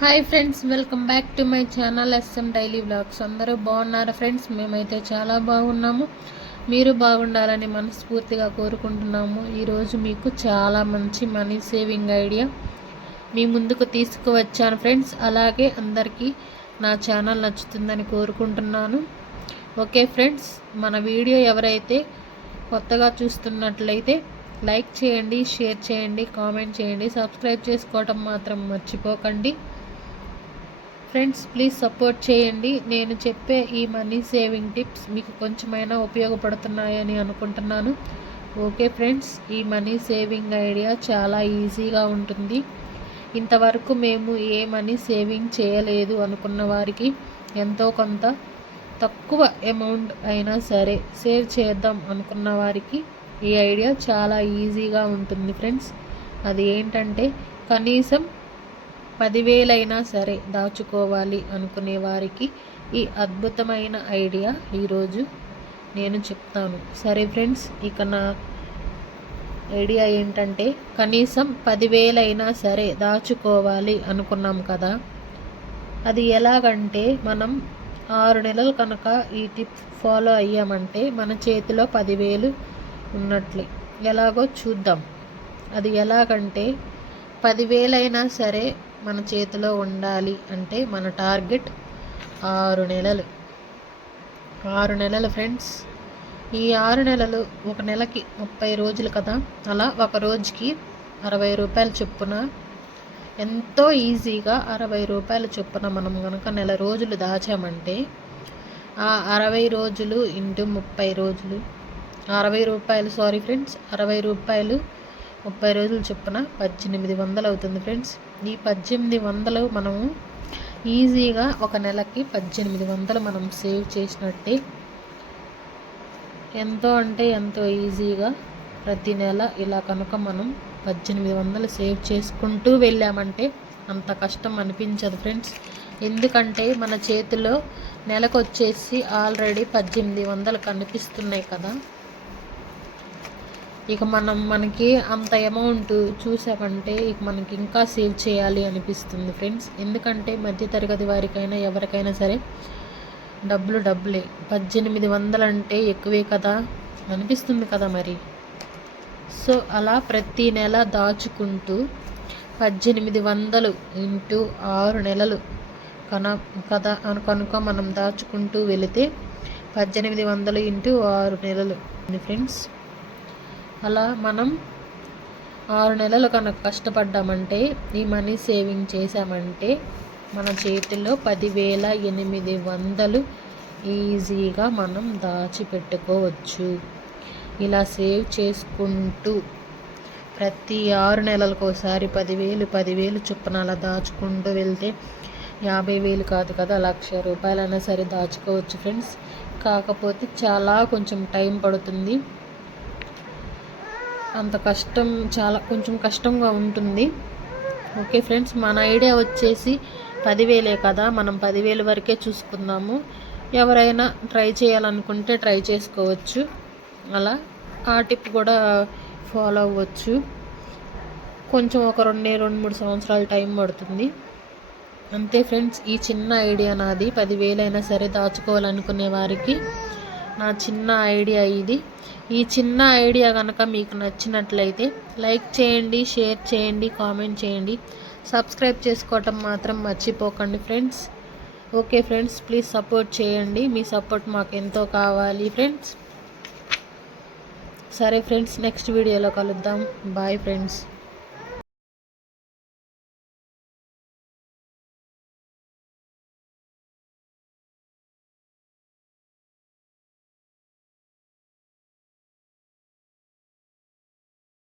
Hi friends welcome back to my channel SM daily blogs అందరూ బాగున్నారా friends? మేమైతే చాలా బాగున్నాము. మీరు బాగుండాలని మనస్ఫూర్తిగా కోరుకుంటున్నాము. ఈరోజు మీకు చాలా మంచి మనీ సేవింగ్ ఐడియా మీ ముందుకు తీసుకువచ్చాను ఫ్రెండ్స్. అలాగే అందరికీ నా ఛానల్ నచ్చుతుందని కోరుకుంటున్నాను. ఓకే ఫ్రెండ్స్ మన వీడియో ఎవరైతే కొత్తగా చూస్తున్నట్లయితే లైక్ చేయండి షేర్ చేయండి కామెంట్ చేయండి. సబ్స్క్రైబ్ చేసుకోవటం మాత్రం మర్చిపోకండి. ఫ్రెండ్స్ ప్లీజ్ సపోర్ట్ చేయండి. నేను చెప్పే ఈ మనీ సేవింగ్ టిప్స్ మీకు కొంచెమైనా ఉపయోగపడుతున్నాయని అనుకుంటున్నాను. ఓకే ఫ్రెండ్స్ ఈ మనీ సేవింగ్ ఐడియా చాలా ఈజీగా ఉంటుంది. ఇంతవరకు మేము ఏ మనీ సేవింగ్ చేయలేదు అనుకున్న వారికి ఎంతో కొంత తక్కువ అమౌంట్ అయినా సరే సేవ్ చేద్దాం అనుకున్న వారికి ఈ ఐడియా చాలా ఈజీగా ఉంటుంది ఫ్రెండ్స్. అది ఏంటంటే కనీసం పదివేలైనా సరే దాచుకోవాలి అనుకునే వారికి ఈ అద్భుతమైన ఐడియా ఈరోజు నేను చెప్తాను. సరే ఫ్రెండ్స్ ఇక నా ఐడియా ఏంటంటే కనీసం పదివేలైనా సరే దాచుకోవాలి అనుకున్నాం కదా. అది ఎలాగంటే మనం ఆరు నెలలు కనుక ఈ టిప్ ఫాలో అయ్యామంటే మన చేతిలో పదివేలు ఉన్నట్లే. ఎలాగో చూద్దాం. అది ఎలాగంటే పదివేలైనా సరే మన చేతిలో ఉండాలి అంటే మన టార్గెట్ ఆరు నెలలు. ఆరు నెలలు ఫ్రెండ్స్. ఈ ఆరు నెలలు ఒక నెలకి ముప్పై రోజులు కదా? అలా ఒక రోజుకి అరవై రూపాయలు చొప్పున ఎంతో ఈజీగా అరవై రూపాయల చొప్పున మనం కనుక నెల రోజులు దాచామంటే ఆ అరవై రోజులు ఇంటూ ముప్పై రోజులు. అరవై రూపాయలు సారీ ఫ్రెండ్స్ అరవై రూపాయలు ముప్పై రోజులు చొప్పున పద్దెనిమిది వందలు అవుతుంది ఫ్రెండ్స్. ఈ పద్దెనిమిది వందలు మనము ఈజీగా ఒక నెలకి పద్దెనిమిది వందలు మనం సేవ్ చేసినట్టే. ఎంతో అంటే ఎంతో ఈజీగా ప్రతి నెల ఇలా కనుక మనం పద్దెనిమిది వందలు సేవ్ చేసుకుంటూ వెళ్ళామంటే అంత కష్టం అనిపించదు ఫ్రెండ్స్. ఎందుకంటే మన చేతిలో నెలకు వచ్చేసి ఆల్రెడీ పద్దెనిమిది వందలు కనిపిస్తున్నాయి కదా. ఇక మనం మనకి అంత అమౌంట్ చూసామంటే ఇక మనకి ఇంకా సేవ్ చేయాలి అనిపిస్తుంది ఫ్రెండ్స్ ఎందుకంటే మధ్యతరగతి వారికైనా ఎవరికైనా సరే డబ్బులు డబ్బులే. పద్దెనిమిది వందలు అంటే ఎక్కువే కదా అనిపిస్తుంది కదా మరి. సో అలా ప్రతి నెల దాచుకుంటూ పద్దెనిమిది వందలు ఇంటూ ఆరు నెలలు కన కదా కనుక మనం దాచుకుంటూ వెళితే పద్దెనిమిది వందలు ఇంటూ ఆరు నెలలు. ఫ్రెండ్స్ అలా మనం ఆరు నెలలు కనుక కష్టపడ్డామంటే ఈ మనీ సేవింగ్ చేసామంటే మన చేతిలో పదివేల ఎనిమిది వందలు ఈజీగా మనం దాచిపెట్టుకోవచ్చు. ఇలా సేవ్ చేసుకుంటూ ప్రతి ఆరు నెలలకు ఒకసారి పదివేలు పదివేలు చొప్పున అలా దాచుకుంటూ వెళ్తే యాభై వేలు కాదు కదా లక్ష రూపాయలైనా సరే దాచుకోవచ్చు ఫ్రెండ్స్. కాకపోతే చాలా కొంచెం టైం పడుతుంది. అంత కష్టం చాలా కొంచెం కష్టంగా ఉంటుంది. ఓకే ఫ్రెండ్స్ మన ఐడియా వచ్చేసి పదివేలే కదా మనం పదివేలు వరకే చూసుకుందాము. ఎవరైనా ట్రై చేయాలనుకుంటే ట్రై చేసుకోవచ్చు. అలా ఆ టిప్ కూడా ఫాలో అవ్వచ్చు. కొంచెం ఒక రెండు రెండు మూడు సంవత్సరాల టైం పడుతుంది. అంతే ఫ్రెండ్స్ ఈ చిన్న ఐడియా నాది. పదివేలైనా సరే దాచుకోవాలనుకునే వారికి నా చిన్న ఐడియా ఇది. ఈ చిన్న ఐడియా కనుక మీకు నచ్చినట్లయితే లైక్ చేయండి షేర్ చేయండి కామెంట్ చేయండి. సబ్స్క్రైబ్ చేసుకోవటం మాత్రం మర్చిపోకండి friends. Okay friends please support చేయండి. మీ సపోర్ట్ మాకు ఎంతో కావాలి ఫ్రెండ్స్. సరే ఫ్రెండ్స్ నెక్స్ట్ వీడియోలో కలుద్దాం. Bye friends.